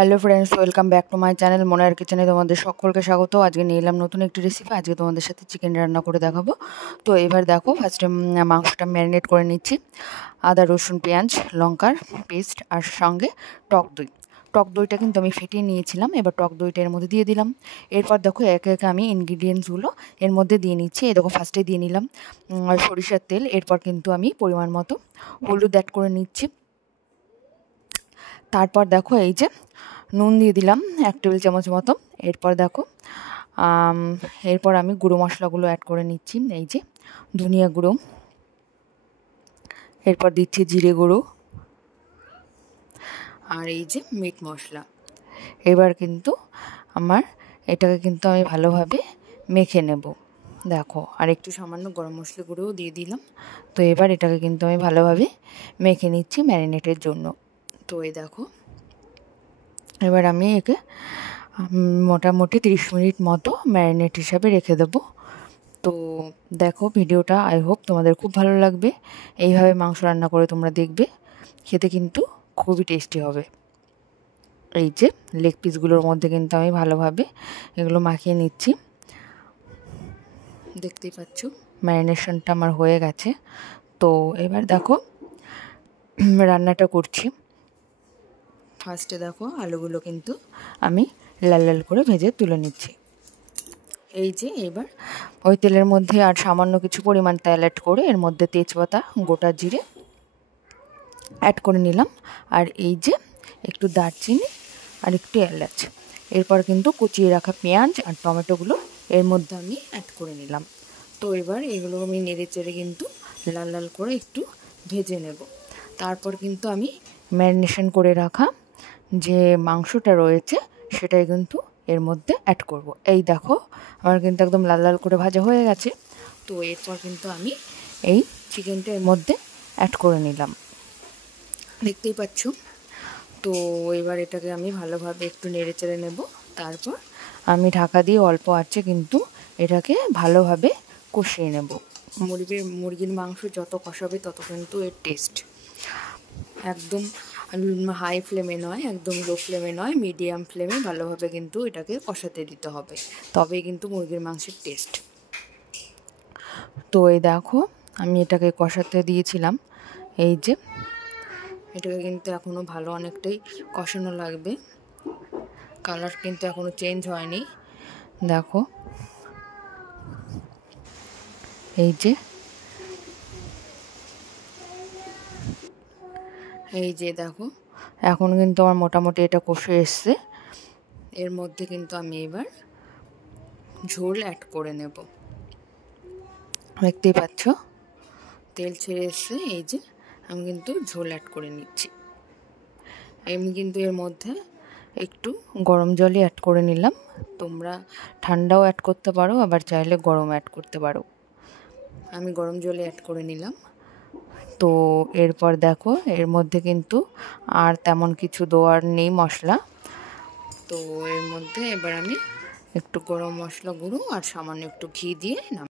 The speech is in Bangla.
Hello friends, welcome back to my channel মনার কিচেনে তোমাদের সকলকে স্বাগত। আজকে নিয়ে এলাম নতুন একটি রেসিপি। আজকে তোমাদের সাথে চিকেন রান্না করে দেখাবো। তো এবার দেখো, ফার্স্টে মাংসটা ম্যারিনেট করে নিচ্ছি। আদা রসুন পেঁয়াজ লঙ্কার পেস্ট আর সঙ্গে টক দই। টক দইটা কিন্তু আমি ফেটিয়ে নিয়েছিলাম। এবার টক দইটা এর মধ্যে দিয়ে দিলাম। এরপর দেখো একে একে আমি ইনগ্রিডিয়েন্টসগুলো এর মধ্যে দিয়ে নিচ্ছি। এই দেখো ফার্স্টে দিয়ে নিলাম সরিষার তেল। এরপর কিন্তু আমি পরিমাণ মতো হলুদ অ্যাড করে নিচ্ছি। তারপর দেখো এই যে নুন দিয়ে দিলাম 1 টেবিল চামচ মতো। এরপর দেখো এরপর আমি গুঁড়ো মশলাগুলো অ্যাড করে নিচ্ছি। এই যে ধনিয়া গুঁড়ো, এরপর দিচ্ছি জিরে গুঁড়ো, আর এই যে মিট মশলা। এবার কিন্তু এটাকে কিন্তু আমি ভালোভাবে মেখে নেব। দেখো আর একটু সামান্য গরম মশলা গুঁড়োও দিয়ে দিলাম। তো এবার এটাকে কিন্তু আমি ভালোভাবে মেখে নিচ্ছি ম্যারিনেটের জন্য। তো এই দেখো এবার আমি একে মোটামুটি 30 মিনিট মতো ম্যারিনেট হিসাবে রেখে দেবো। তো দেখো ভিডিওটা আই হোপ তোমাদের খুব ভালো লাগবে। এইভাবে মাংস রান্না করে তোমরা দেখবে, খেতে কিন্তু খুবই টেস্টি হবে। এই যে লেগ পিসগুলোর মধ্যে কিন্তু আমি ভালোভাবে এগুলো মাখিয়ে নিচ্ছি। দেখতেই পাচ্ছ ম্যারিনেশনটা আমার হয়ে গেছে। তো এবার দেখো রান্নাটা করছি। ফার্স্টে দেখো আলুগুলো কিন্তু আমি লাল লাল করে ভেজে তুলে নিচ্ছি। এই যে এবার ওই তেলের মধ্যে আর সামান্য কিছু পরিমাণ তেল অ্যাড করে এর মধ্যে তেজপাতা, গোটা জিরে অ্যাড করে নিলাম। আর এই যে একটু দারচিনি আর একটু এলাচ। এরপর কিন্তু কুচিয়ে রাখা পেঁয়াজ আর টমেটোগুলো এর মধ্যে আমি অ্যাড করে নিলাম। তো এবার এগুলো আমি নেড়ে চেড়ে কিন্তু লাল লাল করে একটু ভেজে নেব। তারপর কিন্তু আমি ম্যারিনেশন করে রাখা যে মাংসটা রয়েছে সেটাই কিন্তু এর মধ্যে অ্যাড করব। এই দেখো আমার কিন্তু একদম লাল লাল করে ভাজা হয়ে গেছে। তো এরপর কিন্তু আমি এই চিকেনটা এর মধ্যে অ্যাড করে নিলাম, দেখতেই পাচ্ছ। তো এবার এটাকে আমি ভালোভাবে একটু নেড়ে চেড়ে নেব। তারপর আমি ঢাকা দিয়ে অল্প আঁচে কিন্তু এটাকে ভালোভাবে কষিয়ে নেব। মুরগির মাংস যত কষাবে তত কিন্তু এর টেস্ট। একদম হাই ফ্লেমে নয়, একদম লো ফ্লেমে নয়, মিডিয়াম ফ্লেমে ভালোভাবে কিন্তু এটাকে কষাতে দিতে হবে, তবেই কিন্তু মুরগির মাংসের টেস্ট। তো এই দেখো আমি এটাকে কষাতে দিয়েছিলাম। এই যে এটাকে কিন্তু এখনও ভালো অনেকটাই কষানো লাগবে। কালার কিন্তু এখনও চেঞ্জ হয়নি। দেখো এই যে দেখো এখন কিন্তু আমার মোটামুটি এটা কষে এসছে। এর মধ্যে কিন্তু আমি এবার ঝোল অ্যাড করে নেব। দেখতেই পাচ্ছ তেল ছেড়ে এসছে। এই যে আমি কিন্তু ঝোল অ্যাড করে নিচ্ছি। আমি কিন্তু এর মধ্যে একটু গরম জলই অ্যাড করে নিলাম। তোমরা ঠান্ডাও অ্যাড করতে পারো, আবার চাইলে গরম অ্যাড করতে পারো। আমি গরম জলে অ্যাড করে নিলাম। তো এরপর দেখো এর মধ্যে কিন্তু আর তেমন কিছু দেওয়ার নেই মশলা। তো এর মধ্যে এবার আমি একটু গরম মশলা গুঁড়ো আর সামান্য একটু ঘি দিয়ে